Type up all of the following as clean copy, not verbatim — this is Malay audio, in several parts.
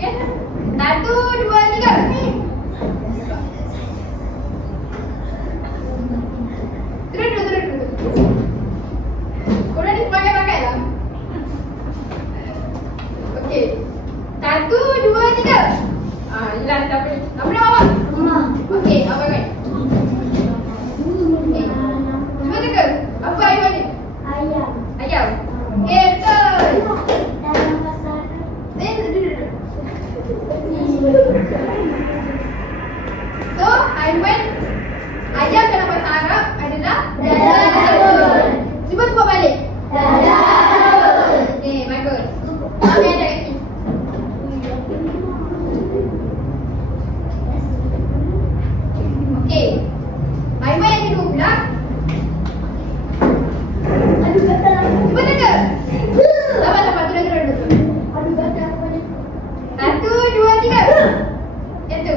Okay. 1, 2, 3. Terus. Korang ni semangat-semangat lah. Okey. 1, 2, 3. Jelas siapa ni? Apa nama awak? Okey, awak kan? Okey. Cuba teka. Apa haiwan ni? Ayam. Okey, betul. So, haiwan ayam dalam bahasa Arab adalah dadarun. Cuba sebut balik. Dadarun. Okey, bagus. Apa yang ada kat sini? Okey. Haiwan yang kedua pula. Cuba teka. Sabar, turun dulu. 1, 2, 3. Yang tu.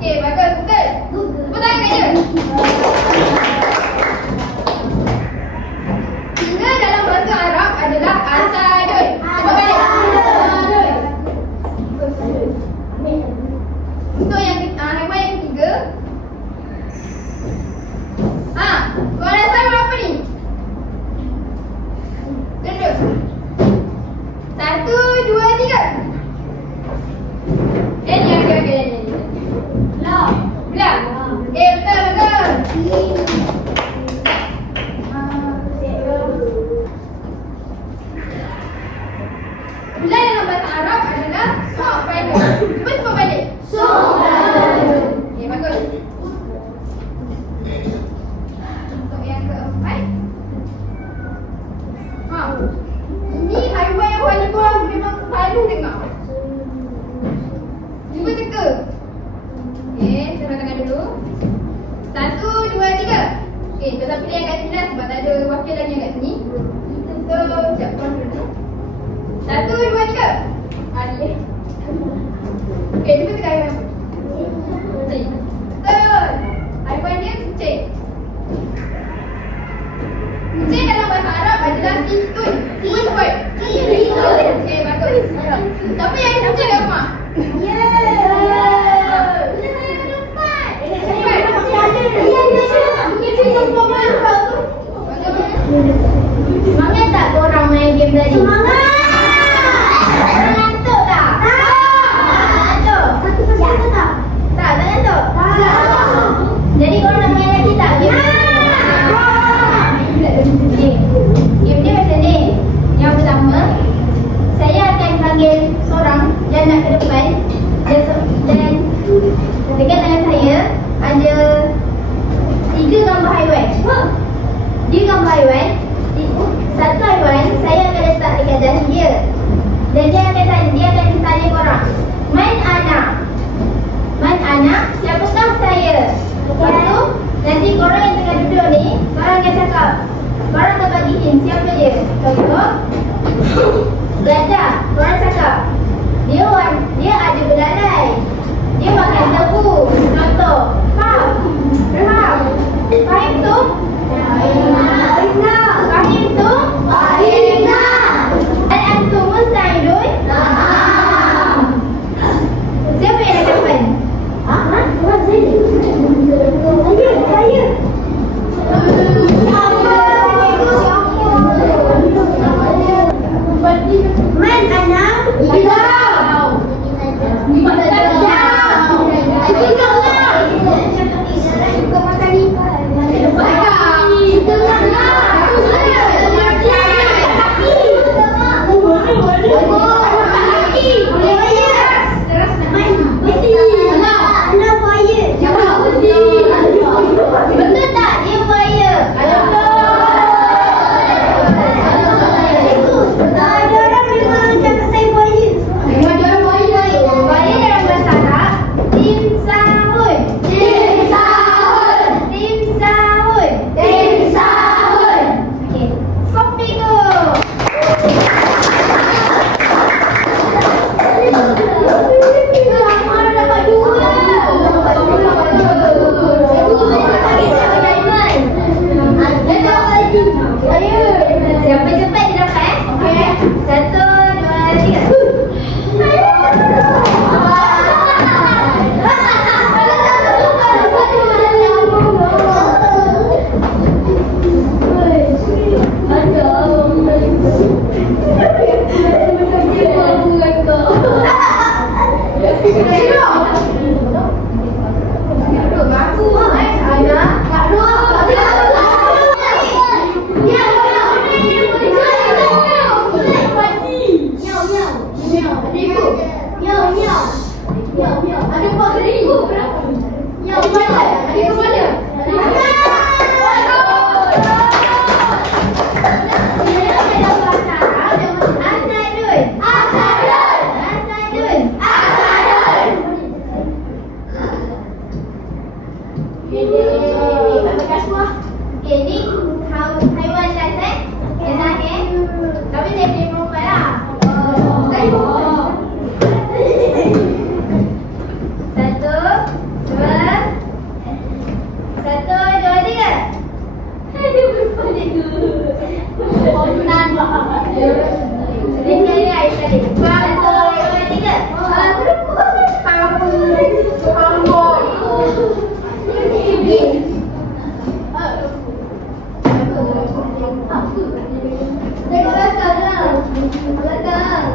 Okey, bagus, betul. Tepuk tangan kat dia. Singa dalam bahasa Arab adalah asadun. Cuba balik. Untuk yang haiwan yang ketiga. Korang rasa apa ni? Duduk. 1, 2, 3. Ni. Belah. Okey, betul. Belah dalam bahasa Arab adalah so'balun. Cuba sebut balik. So'balun. Okey, bagus. Untuk yang keempat. Ini haiwan yang paling korang memang selalu dengar. Cuba teka. Okey, turun tangan dulu. 1, 2, 3. Okey, kita pilih yang kat sini lah sebab tak ada wakil lagi yang kat sini. So, sekejap korang dulu. 1, 2, 3. Ni. Okey, cuba teka haiwan apa? Kucing. Betul. Haiwan dia kucing. Kucing dalam bahasa Arab adalah titun. Cuba sebut. Okey, bagus. Siapa yang ada kucing kat rumah? Semangat tak korang main game tadi? Semangat! Korang ngantuk tak? Ngantuk? Satu pasal tak? Tak ngantuk? Tak. Jadi korang nak main lagi tak game? Game dia macam ni. Yang pertama, saya akan panggil seorang dan nak ke depan. Dan dekat tangan saya ada 3 gambar haiwan. Dia gambar haiwan. Satu haiwan saya akan letak dekat dahi dia. Dan dia akan tanya korang, Man ana? Siapakah saya? Lepas tu nanti korang yang tengah duduk ni, korang akan cakap, korang akan bagi hint siapa dia. Contoh, gajah. Korang cakap, dia ada belalai. Dia makan tebu. Contoh, faham tu? Fahim tu? Dan antum musta'idun? Siapa yang nak depan? Saya. Man ana? Tidak. Apa? Tengok belakang lah. Belakang.